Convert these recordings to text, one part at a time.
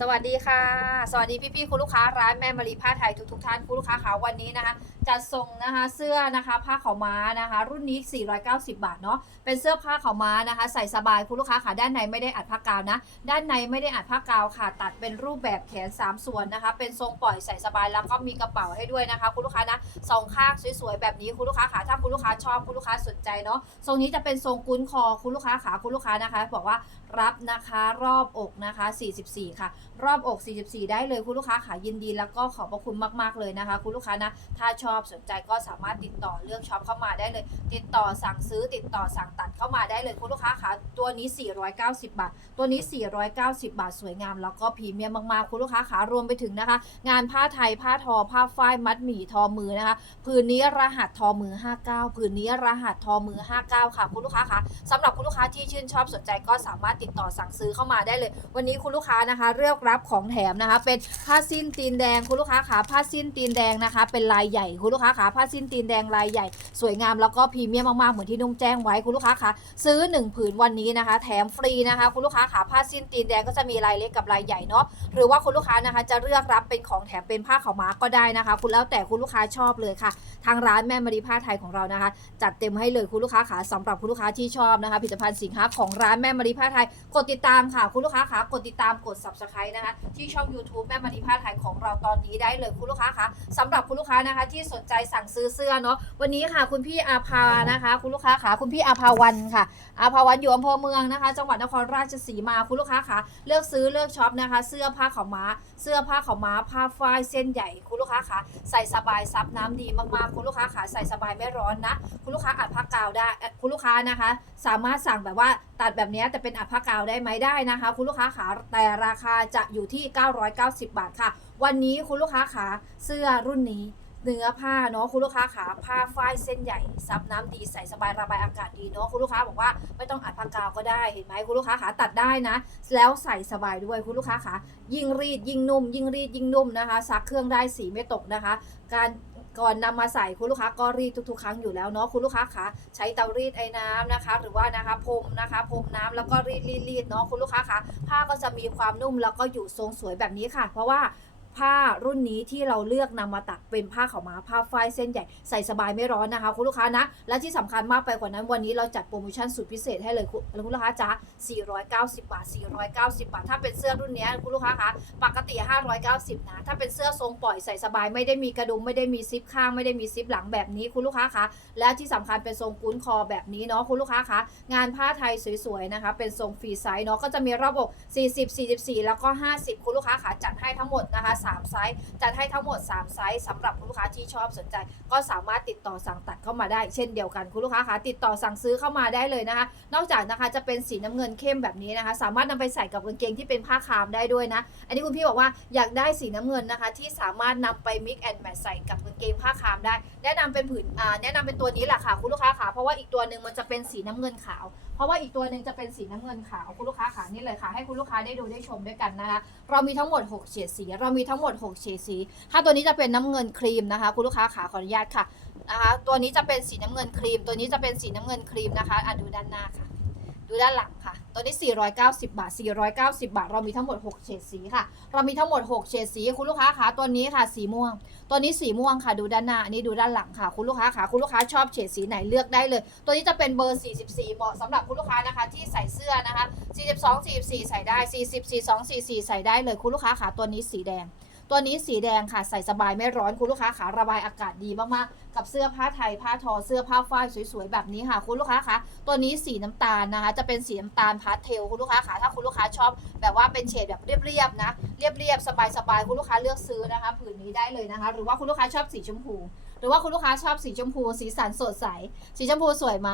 สวัสดีค่ะ สวัสดีพี่ๆคุณลูกค้าร้านแม่มารีผ้าไทยทุกๆท่านคุณลูกค้าค่ะวันนี้นะคะจัดส่งนะคะเสื้อนะคะผ้าขาวม้านะคะ รุ่นนี้ 490 บาทเนาะเป็นเสื้อผ้าขาวม้านะคะ ใส่สบายคุณลูกค้าค่ะด้านในไม่ได้อัดผ้ากาวนะ ด้านในไม่ได้อัดผ้ากาวค่ะ ตัดเป็นรูปแบบแขน 3 ส่วนนะคะ เป็นทรงปล่อยใส่สบายแล้วก็มีกระเป๋าให้ด้วยนะคะคุณลูกค้านะสองข้างสวยๆแบบนี้คุณลูกค้าค่ะถ้าคุณลูกค้าชอบคุณลูกค้าสนใจเนาะทรงนี้จะเป็นทรงกุ้นคอคุณลูกค้าขาคุณลูกค้านะคะ บอกว่ารับนะคะรอบอกนะคะ 44 ค่ะรอบอก 44 ได้เลยคุณลูกค้าขายินดี แล้วก็ขอบพระคุณมาก ๆ เลยนะคะ คุณลูกค้านะ ถ้าชอบสนใจก็สามารถติดต่อเลือกช็อปเข้ามาได้เลย ติดต่อสั่งซื้อติดต่อสั่งตัดเข้ามาได้เลยคุณลูกค้าขาตัวนี้ 490 บาท ตัวนี้ 490 บาทสวยงาม แล้วก็พรีเมียมมากๆคุณลูกค้าขารวมไปถึงนะคะ งานผ้าไทยผ้าทอ ผ้าฝ้ายมัดหมี่ทอมือนะคะผืนนี้รหัสทอมือ 59ผืนนี้รหัสทอมือ 59 ค่ะ คุณลูกค้าคะสำหรับคุณลูกค้าที่ชื่นชอบสนใจก็สามารถติดต่อสั่งซื้อเข้ามาได้เลย วันนี้คุณลูกค้านะคะเลือกรับของแถมนะคะ เป็นผ้าสิ้นตีนแดงคุณลูกค้าขาผ้าสิ้นตีนแดงนะคะ เป็นลายใหญ่คุณลูกค้าขาผ้าสิ้นตีนแดงลายใหญ่สวยงามแล้วก็พรีเมียมมากๆเหมือนที่นุ่มแจ้งไว้คุณลูกค้าคะซื้อ 1 ผืนวันนี้นะคะ แถมฟรีนะคะคุณลูกค้าขาผ้าสิ้นตีนแดงก็จะมีลายเล็กกับลายใหญ่เนาะหรือว่าคุณลูกค้านะคะจะเลือกรับเป็นของแถมเป็นผ้าขาวม้าก็ได้นะคะ คุณแล้วแต่คุณลูกค้าชอบเลยค่ะ ทางร้านแม่มารีผ้าไทยของเรานะคะ จัดเต็มให้เลยคุณลูกค้าขาสำหรับคุณลูกค้าที่ชอบนะคะผลิตภัณฑ์สินค้าของร้านแม่มารีผ้าไทยกดติดตามค่ะ คุณลูกค้าขากดติดตามกด subscribe นะคะที่ช่อง YouTube แม่มารีผ้าไทยของเราตอนนี้ได้เลยคุณลูกค้าคะสำหรับคุณลูกค้านะคะ ที่สนใจสั่งซื้อเสื้อเนาะวันนี้ค่ะคุณพี่อาภานะคะ คุณลูกค้าขาคุณพี่อาภาวันค่ะ อาภาวันอยู่อำเภอเมืองนะคะ จังหวัดนครราชสีมาคุณลูกค้าขาเลือกซื้อเลือกช็อปนะคะ เสื้อผ้าขาวม้า เสื้อผ้าขาวม้า ผ้าฝ้ายเส้นใหญ่คุณลูกค้าขาใส่สบายซับน้ำดีมากๆคุณลูกค้าขาใส่สบายไม่ร้อนนะ คุณลูกค้าอัดผ้ากาวได้คุณลูกค้านะคะสามารถสั่งแบบว่าตัดแบบนี้แต่เป็นอัดผ้ากาวได้ไหมได้นะคะ คุณลูกค้าขาแต่ราคาจะอยู่ที่ 990 บาทค่ะ วันนี้คุณลูกค้าขาเสื้อรุ่นนี้เนื้อผ้าเนาะคุณลูกค้าขาผ้าฝ้ายเส้นใหญ่ซับน้ำดีใส่สบายระบายอากาศดีเนาะคุณลูกค้าบอกว่าไม่ต้องอัดผ้ากาวก็ได้เห็นไหมคุณลูกค้าขาตัดได้นะ แล้วใส่สบายด้วยคุณลูกค้าขายิ่งรีดยิ่งนุ่ม ยิ่งรีดยิ่งนุ่มนะคะ ซักเครื่องได้สีไม่ตกนะคะ การ ก่อนนำมาใส่คุณลูกค้าก็รีดทุกๆ ครั้งอยู่แล้วเนาะคุณลูกค้าคะใช้เตารีดไอ้น้ำนะคะ หรือว่านะคะพรมนะคะพรมน้ำแล้วก็รีดรีดรีดเนาะคุณลูกค้าคะผ้าก็จะมีความนุ่มแล้วก็อยู่ทรงสวยแบบนี้ค่ะ เพราะว่า ผ้ารุ่นนี้ที่เราเลือกนำมาตัดเป็นผ้าขาวม้าผ้าฝ้ายเส้นใหญ่ใส่สบายไม่ร้อนนะคะ คุณลูกค้านะ และที่สำคัญมากไปกว่านั้นวันนี้เราจัดโปรโมชั่นสุดพิเศษให้เลยคุณคุณลูกค้าจ้า490 บาท 490 บาท ถ้าเป็นเสื้อรุ่นนี้คุณลูกค้าคะปกติ 590 นะ ถ้าเป็นเสื้อทรงปล่อยใส่สบายไม่ได้มีกระดุมไม่ได้มีซิปข้างไม่ได้มีซิปหลังแบบนี้คุณลูกค้าคะและที่สำคัญเป็นทรงกุ้นคอแบบนี้เนาะคุณลูกค้าคะงานผ้าไทยสวยๆนะคะ เป็นทรงฟรีไซส์เนาะก็จะมีระบบ 40 44 แล้วก็ 50 คุณลูกค้าคะจัดให้ทั้งหมดนะคะ3 ไซส์ จัดให้ทั้งหมด 3 ไซส์สำหรับคุณลูกค้าที่ชอบสนใจ ก็สามารถติดต่อสั่งตัดเข้ามาได้ เช่นเดียวกันคุณลูกค้าคะติดต่อสั่งซื้อเข้ามาได้เลยนะคะ นอกจากนะคะจะเป็นสีน้ำเงินเข้มแบบนี้นะคะ สามารถนำไปใส่กับกางเกงที่เป็นผ้าคามได้ด้วยนะ อันนี้คุณพี่บอกว่าอยากได้สีน้ำเงินนะคะ ที่สามารถนำไป mix and match ใส่กับกางเกงผ้าคามได้ แนะนำเป็นผืนแนะนำเป็นตัวนี้แหละค่ะคุณลูกค้าค่ะเพราะว่าอีกตัวหนึ่งมันจะเป็นสีน้ำเงินขาว เพราะว่าอีกตัวหนึ่งจะเป็นสีน้ำเงินขาวคุณลูกค้าขานี่เลยค่ะ ให้คุณลูกค้าได้ดูได้ชมด้วยกันนะคะ เรามีทั้งหมด 6 เฉดสี เรามีทั้งหมด 6 เฉดสี ถ้าตัวนี้จะเป็นน้ำเงินครีมนะคะ คุณลูกค้าขาขออนุญาตค่ะนะคะ ตัวนี้จะเป็นสีน้ำเงินครีม ตัวนี้จะเป็นสีน้ำเงินครีมนะคะอะดูด้านหน้าค่ะ ดูด้านหลังค่ะ ตัวนี้ 490 บาท 490 บาท เรามีทั้งหมด 6 เฉดสีค่ะ เรามีทั้งหมด 6 เฉดสี คุณลูกค้าคะตัวนี้ค่ะ สีม่วง ตัวนี้สีม่วงค่ะ ดูด้านหน้า อันนี้ดูด้านหลังค่ะ คุณลูกค้าค่ะคุณลูกค้าชอบเฉดสีไหนเลือกได้เลย ตัวนี้จะเป็นเบอร์ 44 เหมาะสำหรับคุณลูกค้านะคะ ที่ใส่เสื้อนะคะ 42 44 ใส่ได้ 40 42 44 ใส่ได้เลย คุณลูกค้าค่ะตัวนี้สีแดง ตัวนี้สีแดงค่ะใส่สบายไม่ร้อนคุณลูกค้าขาระบายอากาศดีมากๆกับเสื้อผ้าไทยผ้าทอเสื้อผ้าฝ้ายสวยๆแบบนี้ค่ะ คุณลูกค้าคะตัวนี้สีน้ำตาลนะคะ จะเป็นสีน้ำตาลพาสเทลคุณลูกค้าขาถ้าคุณลูกค้าชอบ แบบว่าเป็นเฉดแบบเรียบๆนะเรียบๆสบายๆคุณลูกค้าเลือกซื้อนะคะผืนนี้ได้เลยนะคะ หรือว่าคุณลูกค้าชอบสีชมพู หรือว่าคุณลูกค้าชอบสีชมพู สีสันสดใส สีชมพูสวยไหม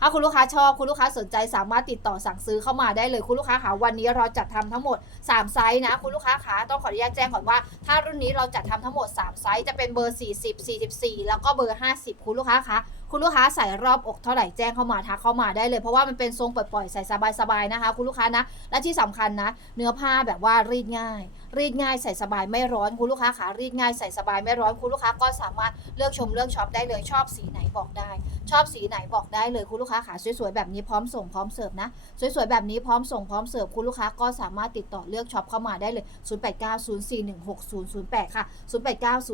ถ้าคุณลูกค้าชอบคุณลูกค้าสนใจสามารถติดต่อสั่งซื้อเข้ามาได้เลยคุณลูกค้าขาวันนี้เราจัดทำทั้งหมด 3 ไซส์นะคุณลูกค้าขาต้องขออนุญาตแจ้งก่อนว่า ถ้ารุ่นนี้เราจัดทำทั้งหมด 3 ไซส์จะเป็นเบอร์ 40 44 แล้วก็เบอร์ 50 คุณลูกค้าคะคุณลูกค้าใส่รอบอกเท่าไหร่แจ้งเข้ามาทักเข้ามาได้เลยเพราะว่ามันเป็นทรงปล่อยๆใส่สบายๆนะคะ คุณลูกค้านะ และที่สำคัญนะ เนื้อผ้าแบบว่ารีดง่าย รีดง่ายใส่สบายไม่ร้อนคุณลูกค้าขารีดง่ายใส่สบายไม่ร้อนคุณลูกค้าก็สามารถเลือกชมเลือกช็อปได้เลยชอบสีไหนบอกได้ ชอบสีไหนบอกได้เลยคุณลูกค้าขาสวยๆแบบนี้พร้อมส่งพร้อมเสิร์ฟนะสวยๆแบบนี้พร้อมส่งพร้อมเสิร์ฟคุณลูกค้าก็สามารถติดต่อเลือกช็อปเข้ามาได้เลย 0890416008 ค่ะ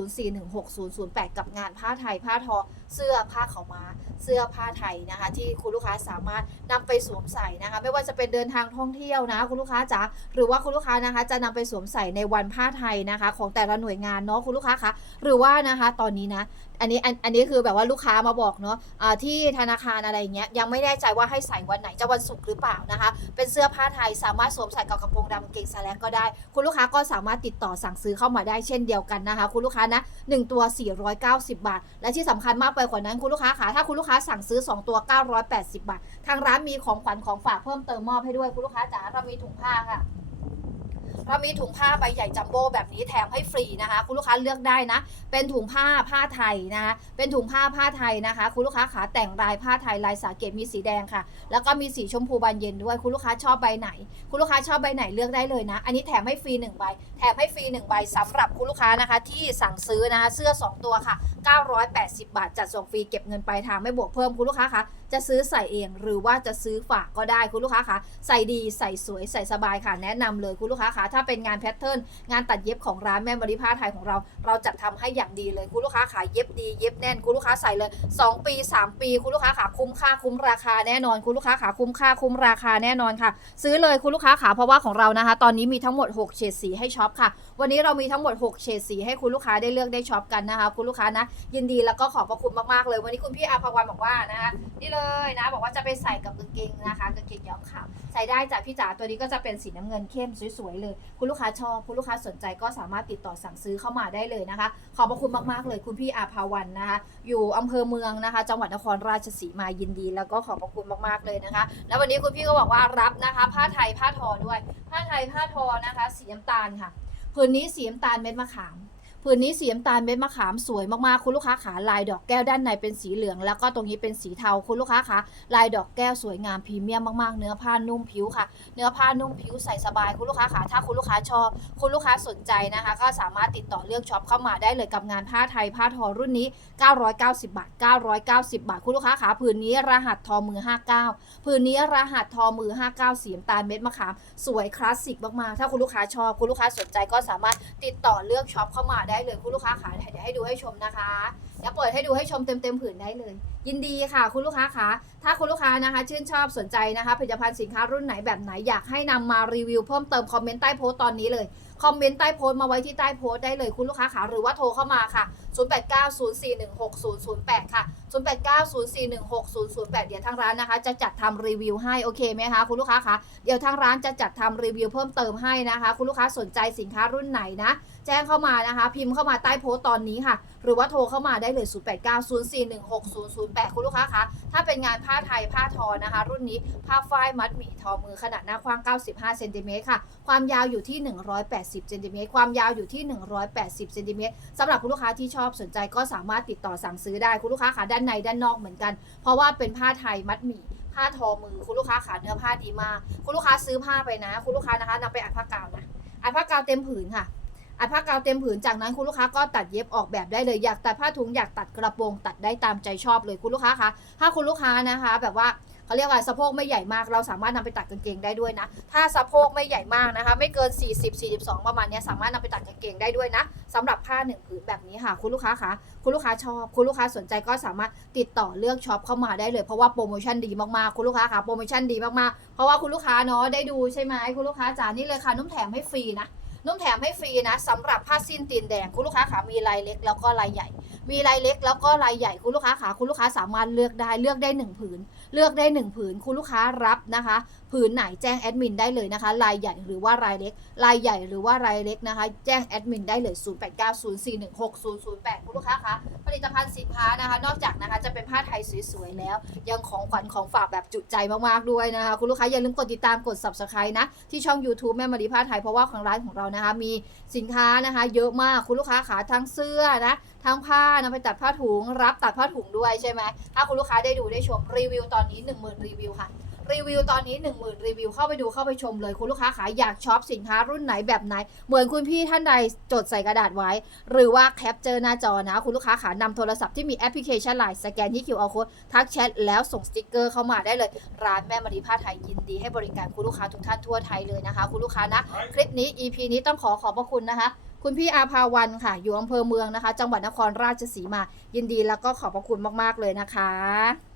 0890416008 กับงานผ้าไทยผ้าทอ เสื้อผ้าขาวม้า เสื้อผ้าไทยนะคะ ที่คุณลูกค้าสามารถนำไปสวมใส่นะคะ ไม่ว่าจะเป็นเดินทางท่องเที่ยวนะ คุณลูกค้าจ๋าหรือว่าคุณลูกค้านะคะ จะนำไปสวมใส่ในวันผ้าไทยนะคะ ของแต่ละหน่วยงานเนาะคุณลูกค้าคะหรือว่านะคะตอนนี้นะอันนี้อันอันนี้คือแบบว่าลูกค้ามาบอกเนาะที่ธนาคารอะไรเงี้ยยังไม่แน่ใจว่าให้ใส่วันไหนจะวันศุกร์หรือเปล่านะคะ เป็นเสื้อผ้าไทยสามารถสวมใส่กับกระโปรงดำกางเกงสแลกก็ได้ คุณลูกค้าก็สามารถติดต่อสั่งซื้อเข้ามาได้เช่นเดียวกันนะคะ คุณลูกค้านะ1ตัว 490 บาท และที่สำคัญมากไปกว่านั้นคุณลูกค้าขาถ้าคุณลูกค้าสั่งซื้อ 2 ตัว 980 บาท ทางร้านมีของขวัญของฝากเพิ่มเติมมอบให้ด้วยคุณลูกค้าจ๋าเรามีถุงผ้าค่ะ เรามีถุงผ้าใบใหญ่จัมโบ้แบบนี้แถมให้ฟรีนะคะ คุณลูกค้าเลือกได้นะ เป็นถุงผ้าผ้าไทยนะคะ เป็นถุงผ้าผ้าไทยนะคะ คุณลูกค้าขาแต่งลายผ้าไทยลายสาเกตมีสีแดงค่ะ แล้วก็มีสีชมพูบานเย็นด้วย คุณลูกค้าชอบใบไหน คุณลูกค้าชอบใบไหนเลือกได้เลยนะ อันนี้แถมให้ฟรี1ใบ แถมให้ฟรี1ใบสำหรับคุณลูกค้านะคะ ที่สั่งซื้อนะคะ เสื้อ 2 ตัวค่ะ 980 บาท จัดส่งฟรีเก็บเงินปลายทางไม่บวกเพิ่มคุณลูกค้าคะจะซื้อใส่เองหรือว่าจะซื้อฝากก็ได้คุณลูกค้าคะใส่ดีใส่สวยใส่สบายค่ะแนะนำเลยคุณลูกค้าคะถ้าเป็นงานแพทเทิร์นงานตัดเย็บของร้านแม่บริผ้าไทยของเรา เราจัดทำให้อย่างดีเลยคุณลูกค้าขาเย็บดีเย็บแน่นคุณลูกค้าใส่เลย 2 ปี 3 ปีคุณลูกค้าขาคุ้มค่าคุ้มราคาแน่นอนคุณลูกค้าขาคุ้มค่าคุ้มราคาแน่นอนค่ะ ซื้อเลยคุณลูกค้าขาเพราะว่าของเรานะคะ ตอนนี้มีทั้งหมด 6 เฉดสีให้ช็อปค่ะ วันนี้เรามีทั้งหมด 6 เฉดสีให้คุณลูกค้าได้เลือกได้ช็อปกันนะคะคุณลูกค้านะ ยินดีแล้วก็ขอบพระคุณมากๆเลย วันนี้คุณพี่อาภวันบอกว่านะคะนี่เลยนะ บอกว่าจะไปใส่กับกางเกงนะคะกางเกงย้อมขาวใส่ได้จากพี่จ๋าตัวนี้ก็จะเป็นสีน้ำเงินเข้มสวยๆเลย คุณลูกค้าชอบคุณลูกค้าสนใจก็สามารถติดต่อสั่งซื้อเข้ามาได้เลยนะคะ ขอบพระคุณมากๆเลย คุณพี่อาภาวันนะคะอยู่อำเภอเมืองนะคะ จังหวัดนครราชสีมายินดี แล้วก็ขอบพระคุณมากๆเลยนะคะ แล้ววันนี้คุณพี่ก็บอกว่ารับนะคะ ผ้าไทยผ้าทอด้วย ผ้าไทยผ้าทอนะคะ สีน้ำตาลค่ะ ผืนนี้สีน้ำตาลเม็ดมะขาม ผืนนี้สีน้ำตาลเม็ดมะขามสวยมากๆ คุณลูกค้าขาลายดอกแก้วด้านในเป็นสีเหลือง แล้วก็ตรงนี้เป็นสีเทาคุณลูกค้าขาลายดอกแก้วสวยงามพรีเมียมมากๆ เนื้อผ้านุ่มผิวค่ะ เนื้อผ้านุ่มผิวใส่สบายคุณลูกค้าขาถ้าคุณลูกค้าชอบ คุณลูกค้าสนใจนะคะ ก็สามารถติดต่อเลือกช็อปเข้ามาได้เลยกับงานผ้าไทยผ้าทอรุ่นนี้ 990 บาท 990 บาท คุณลูกค้าขาผืนนี้รหัสทอมือ 59ผืนนี้รหัสทอมือ 59สีน้ำตาลเม็ดมะขามสวยคลาสสิกมากๆ ถ้าคุณลูกค้าชอบคุณลูกค้าสนใจก็สามารถติดต่อเลือกช็อปเข้ามาได้ได้เลยคุณลูกค้าขาเดี๋ยวให้ดูให้ชมนะคะเดี๋ยวเปิดให้ดูให้ชมเต็มเต็มผืนได้เลย ยินดีค่ะ คุณลูกค้าคะถ้าคุณลูกค้านะคะ ชื่นชอบสนใจนะคะผลิตภัณฑ์สินค้ารุ่นไหนแบบไหนอยากให้นำมารีวิวเพิ่มเติมคอมเมนต์ใต้โพสต์ตอนนี้เลยคอมเมนต์ใต้โพสต์มาไว้ที่ใต้โพสต์ได้เลยคุณลูกค้าขาหรือว่าโทรเข้ามาค่ะ 0890416008 ค่ะ 0890416008 เดี๋ยวทางร้านนะคะ จะจัดทำรีวิวให้โอเคไหมคะคุณลูกค้าคะเดี๋ยวทางร้านจะจัดทำรีวิวเพิ่มเติมให้นะคะ คุณลูกค้าสนใจสินค้ารุ่นไหนนะแจ้งเข้ามานะคะ พิมพ์เข้ามาใต้โพสต์ตอนนี้ค่ะ หรือว่าโทรเข้ามาได้เลย 0890416008 คุณลูกค้าคะถ้าเป็นงานผ้าไทยผ้าทอนะคะ รุ่นนี้ผ้าฝ้ายมัดหมี่ทอมือขนาดหน้ากว้าง 95 เซนติเมตรค่ะ ความยาวอยู่ที่ 180เซนติเมตรความยาวอยู่ที่ 180เซนติเมตรสำหรับคุณลูกค้าที่ชอบสนใจก็สามารถติดต่อสั่งซื้อได้คุณลูกค้าขาด้านในด้านนอกเหมือนกัน เพราะว่าเป็นผ้าไทยมัดหมี่ผ้าทอมือคุณลูกค้าขาเนื้อผ้าดีมาก คุณลูกค้าซื้อผ้าไปนะ คุณลูกค้านะคะนำไปอัดผ้ากาวนะอัดผ้ากาวเต็มผืนค่ะอัดผ้ากาวเต็มผืนจากนั้นคุณลูกค้าก็ตัดเย็บออกแบบได้เลยอยากตัดผ้าถุงอยากตัดกระโปรงตัดได้ตามใจชอบเลยคุณลูกค้าคะถ้าคุณลูกค้านะคะ แบบว่า เขาเรียกว่าสะโพกไม่ใหญ่มาก เราสามารถนำไปตัดกางเกงได้ด้วยนะ ถ้าสะโพกไม่ใหญ่มากนะคะ ไม่เกิน 40 42 ประมาณนี้สามารถนำไปตัดกางเกงได้ด้วยนะสำหรับผ้าหนึ่งผืนแบบนี้ค่ะ คุณลูกค้าคะคุณลูกค้าชอบ คุณลูกค้าสนใจก็สามารถติดต่อเลือกช็อปเข้ามาได้เลยเพราะว่าโปรโมชั่นดีมากๆคุณลูกค้าคะโปรโมชั่นดีมากๆเพราะว่าคุณลูกค้าเนาะได้ดูใช่ไหมคุณลูกค้าจ๋านี่เลยค่ะนุ่มแถมให้ฟรีนะนุ่มแถมให้ฟรีนะสำหรับผ้าสิ้นตีนแดงคุณลูกค้าขามีลายเล็กแล้วก็ลายใหญ่ มีลายเล็กแล้วก็ลายใหญ่คุณลูกค้าขาคุณลูกค้าสามารถเลือกได้เลือกได้หนึ่งผืน เลือกได้หนึ่งผืนคุณลูกค้ารับนะคะผืนไหนแจ้งแอดมินได้เลยนะคะลายใหญ่หรือว่ารายเล็กลายใหญ่หรือว่ารายเล็กนะคะ แจ้งแอดมินได้เลย 0890416008 คุณลูกค้าคะผลิตภัณฑ์สินค้านะคะ นอกจากนะคะจะเป็นผ้าไทยสวยๆแล้ว ยังของขวัญของฝากแบบจุใจมากๆด้วยนะคะ คุณลูกค้าอย่าลืมกดติดตามกด subscribe นะ ที่ช่อง YouTube แม่มารีผ้าไทยเพราะว่าของร้านของเรานะคะ มีสินค้านะคะ เยอะมากคุณลูกค้าขาทั้งเสื้อนะทั้งผ้านำไปตัดผ้าถุง รับตัดผ้าถุงด้วยใช่ไหมถ้าคุณลูกค้าได้ดูได้ชมรีวิวตอนนี้ 10,000 รีวิวค่ะ รีวิวตอนนี้ 1 0,000 รีวิวเข้าไปดูเข้าไปชมเลยคุณลูกค้าขาอยากช็อปสินค้ารุ่นไหนแบบไหน เหมือนคุณพี่ท่านใดจดใส่กระดาษไว้ หรือว่าแคปเจอหน้าจอนะ คุณลูกค้าขานำโทรศัพท์ที่มีแอปพลิเคชันไลน์สแกนที่ QR code ทักแชทแล้วส่งสติกเกอร์เข้ามาได้เลย ร้านแม่มารีผ้าไทยยินดีให้บริการคุณลูกค้าทุกท่านทั่วไทยเลยนะคะ คุณลูกค้านะ คลิปนี้ EP นี้ต้องขอขอบพระคุณนะคะคุณพี่อาภาวันค่ะ อยู่อำเภอเมืองนะคะ จังหวัดนครราชสีมา ยินดีแล้วก็ขอบพระคุณมาก ๆ เลยนะคะ